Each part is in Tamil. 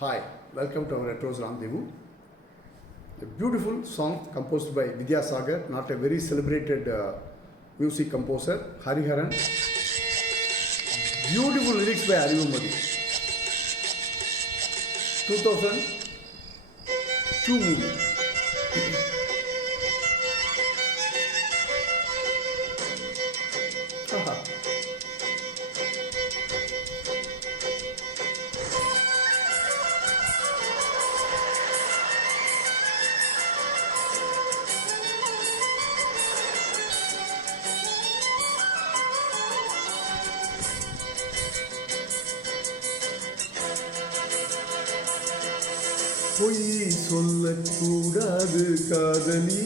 Hi, welcome to our Retro's Rendezvous. A beautiful song composed by Vidya Sagar, not a very celebrated music composer, Hariharan. Beautiful lyrics by Arivumadi. 2002 movie. பொய் சொல்லக்கூடாது காதலி,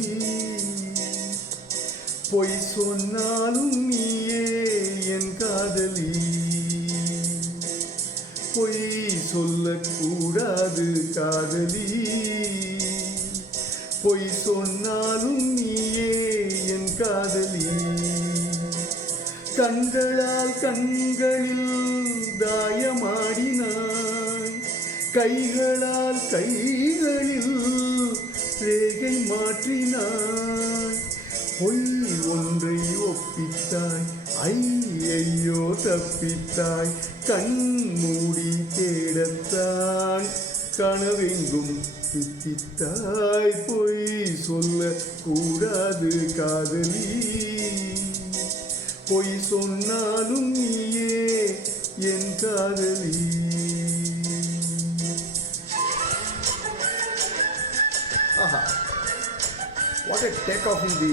பொய் சொன்னாலும் நீயே என் காதலி. பொய் சொல்லக்கூடாது காதலி, பொய் சொன்னாலும் நீயே என் காதலி. கண்களால் கண்களில் தாயமாடினாய், கைகளால் கைகளில் ரேகை மாற்றினாய். பொய் ஒன்றை ஒப்பித்தாய், ஐயையோ தப்பித்தாய். கண் மூடி தேடத்தான் கனவெங்கும் தித்தித்தாய். பொய் சொல்ல கூடாது காதலி, பொய் சொன்னாலும் நீயே என் காதலி. What a takeoff in the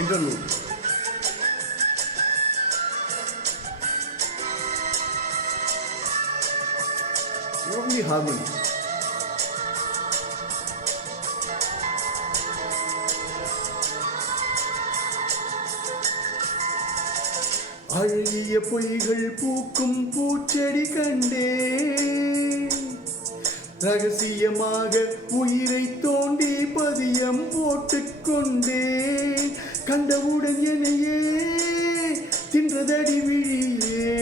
interlude. Lovely harmony. அழகிய பொய்கள் பூக்கும் பூச்செடி கண்டே, ரகசியமாக உயிரை தோண்டி பதியம் போட்டுக்கொண்டே. கண்டவுடன் என்னையே தின்றதடி விழியே,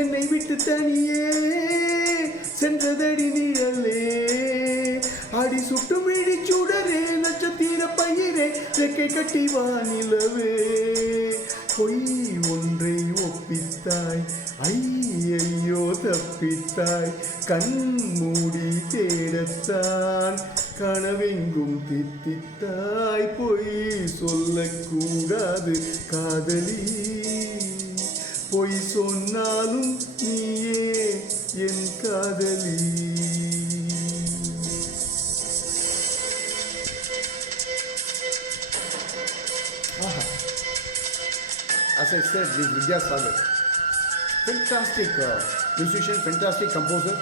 என்னை விட்டு தனியே சென்றதடி நிழலே. அடி சுட்டு விழி சுடரே, நட்சத்திர பயிரே, ரெக்கை கட்டி வானிலவே. பொய் ஒன்றை ஒப்பித்தாய், ஐயையோ தப்பித்தாய். கண் மூடி தேடத்தான் கனவெங்கும் தித்தித்தாய். பொய் சொல்லக்கூடாது காதலி, பொய் சொன்னாலும் நீயே என் காதலி. As I said, this Vidya Sagar, fantastic musician, fantastic composer.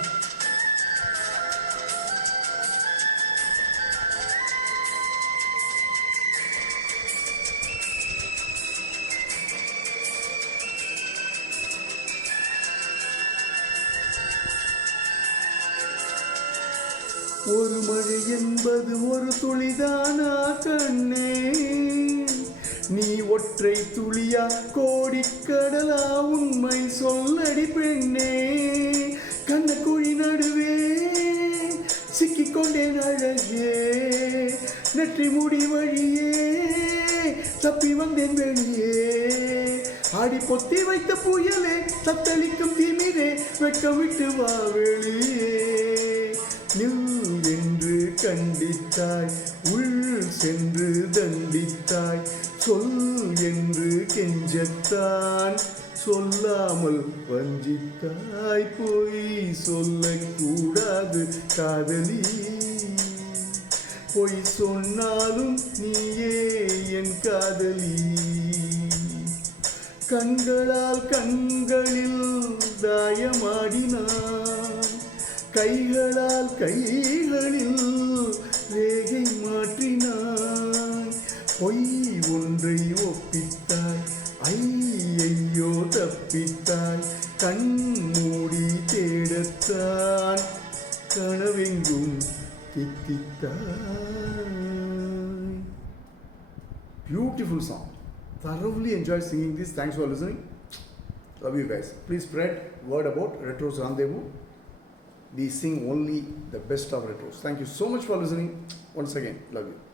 ஒரு மழை என்பது ஒரு துளிதானா கண்ணே, நீ ஒற்றை துளியா கோடிக்கடலா, உண்மை சொல்லடி பெண்ணே. கண்ணக்குழி நடுவே சிக்கிக்கொண்டேன் அழகே, நெற்றி முடி வழியே தப்பி வந்தேன் வெளியே. ஆடி பொத்தி வைத்த புயலே, தத்தளிக்கும் திமிரே, வெட்கம் விட்டு வா வெளியே. நில் என்று கண்டித்தாய், உள் சென்று தண்டித்தாய். சொல் என்று கெஞ்சத்தான் சொல்லாமல் வஞ்சித்தாய். பொய் சொல்லக்கூடாது காதலி, பொய் சொன்னாலும் நீயே என் காதலி. கண்களால் கண்களில் தாயமாடினான், கைகளால் கைகளில் ரேகை மாற்றினாய். பொய் ஒன்றை ஒப்பித்தாய், ஐயையோ தப்பித்தாய். கண் மூடி தேடத்தான் கனவெங்கும் தித்தித்தாய். Beautiful song. Thoroughly enjoyed singing this. Thanks for listening. Love you guys. Please spread word about Retro's Rendezvous. we sing only the best of retros. Thank you so much for listening. Once again, love you.